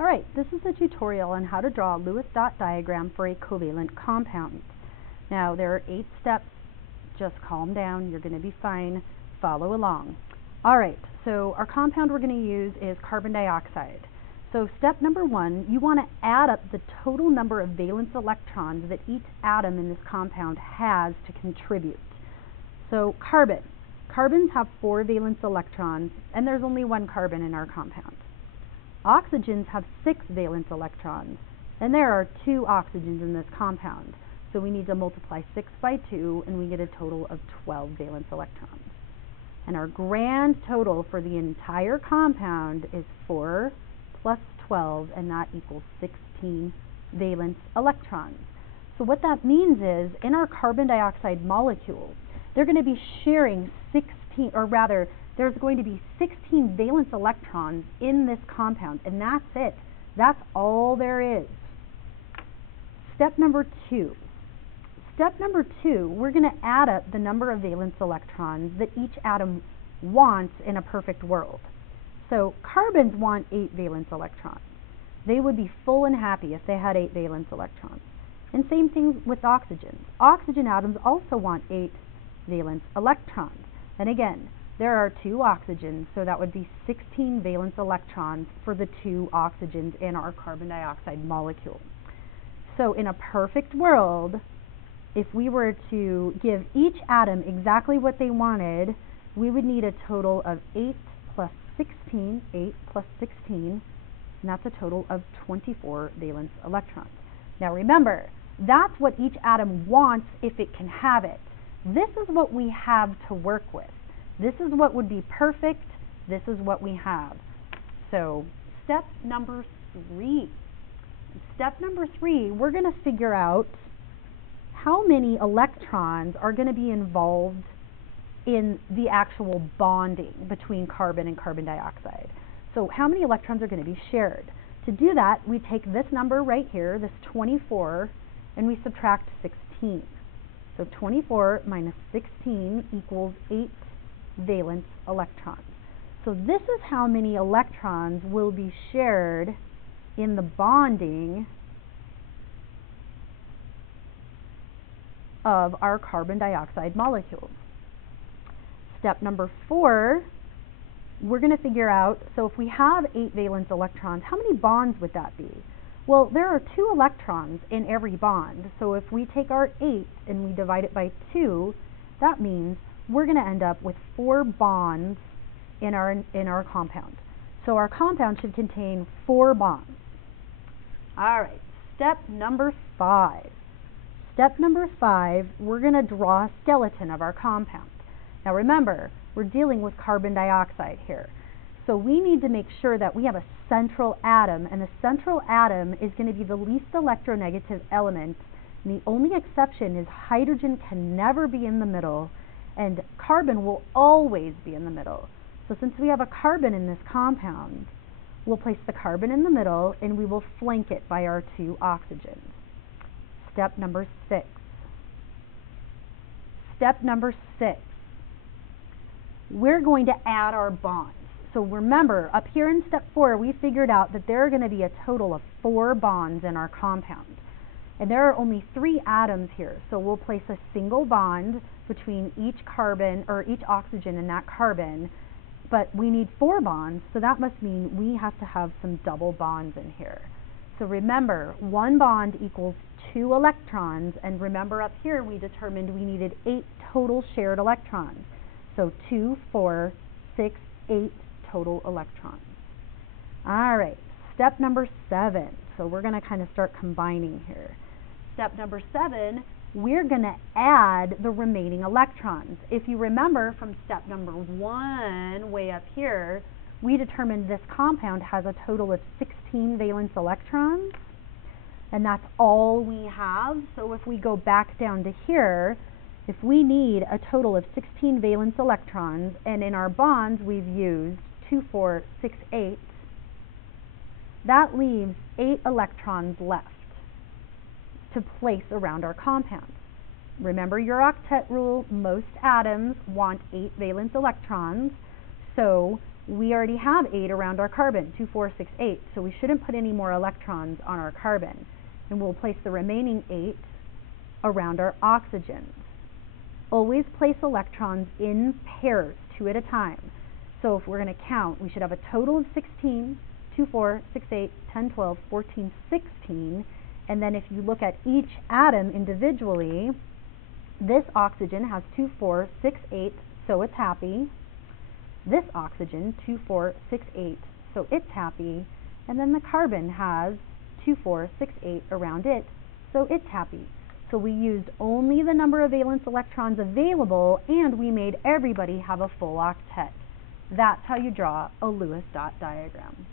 Alright, this is a tutorial on how to draw a Lewis dot diagram for a covalent compound. Now there are 8 steps. Just calm down, you're going to be fine. Follow along. Alright, so our compound we're going to use is carbon dioxide. So step number 1, you want to add up the total number of valence electrons that each atom in this compound has to contribute. So carbons have 4 valence electrons, and there's only 1 carbon in our compound. Oxygens have 6 valence electrons, and there are 2 oxygens in this compound. So we need to multiply 6 by 2, and we get a total of 12 valence electrons. And our grand total for the entire compound is 4 plus 12, and that equals 16 valence electrons. So what that means is, in our carbon dioxide molecules, they're going to be sharing 16, or rather, there's going to be 16 valence electrons in this compound, and that's it. That's all there is. Step number 2. Step number 2, we're going to add up the number of valence electrons that each atom wants in a perfect world. So carbons want 8 valence electrons. They would be full and happy if they had 8 valence electrons. And same thing with oxygens. Oxygen atoms also want 8 valence electrons. And again, there are 2 oxygens, so that would be 16 valence electrons for the 2 oxygens in our carbon dioxide molecule. So in a perfect world, if we were to give each atom exactly what they wanted, we would need a total of 8 plus 16, 8 plus 16, and that's a total of 24 valence electrons. Now remember, that's what each atom wants if it can have it. This is what we have to work with. This is what would be perfect. This is what we have. So step number 3. Step number 3, we're going to figure out how many electrons are going to be involved in the actual bonding between carbon and carbon dioxide. So how many electrons are going to be shared? To do that, we take this number right here, this 24, and we subtract 16. So 24 minus 16 equals 8 valence electrons. So this is how many electrons will be shared in the bonding of our carbon dioxide molecules. Step number 4, we're going to figure out, so if we have 8 valence electrons, how many bonds would that be? Well, there are 2 electrons in every bond, so if we take our 8 and we divide it by 2, that means we're going to end up with 4 bonds in our compound. So our compound should contain 4 bonds. Alright, step number 5. Step number 5, we're going to draw a skeleton of our compound. Now remember, we're dealing with carbon dioxide here. So we need to make sure that we have a central atom, and the central atom is going to be the least electronegative element. And the only exception is hydrogen can never be in the middle, and carbon will always be in the middle. So since we have a carbon in this compound, we'll place the carbon in the middle, and we will flank it by our 2 oxygens. Step number 6. Step number 6. We're going to add our bonds. So remember, up here in step 4, we figured out that there are going to be a total of 4 bonds in our compound. And there are only 3 atoms here, so we'll place a single bond between each carbon, or each oxygen in that carbon, but we need 4 bonds, so that must mean we have to have some double bonds in here. So remember, 1 bond equals 2 electrons, and remember up here we determined we needed 8 total shared electrons. So 2, 4, 6, 8 total electrons. Alright, step number 7. So we're going to kind of start combining here. Step number 7, we're going to add the remaining electrons. If you remember from step number 1, way up here, we determined this compound has a total of 16 valence electrons, and that's all we have. So if we go back down to here, if we need a total of 16 valence electrons, and in our bonds we've used 2, 4, 6, 8, that leaves 8 electrons left to place around our compound. Remember your octet rule, most atoms want 8 valence electrons, so we already have 8 around our carbon, 2, 4, 6, 8, so we shouldn't put any more electrons on our carbon. And we'll place the remaining 8 around our oxygens. Always place electrons in pairs, 2 at a time. So if we're going to count, we should have a total of 16, 2, 4, 6, 8, 10, 12, 14, 16. And then if you look at each atom individually, this oxygen has 2, 4, 6, 8, so it's happy. This oxygen, 2, 4, 6, 8, so it's happy. And then the carbon has 2, 4, 6, 8 around it, so it's happy. So we used only the number of valence electrons available, and we made everybody have a full octet. That's how you draw a Lewis dot diagram.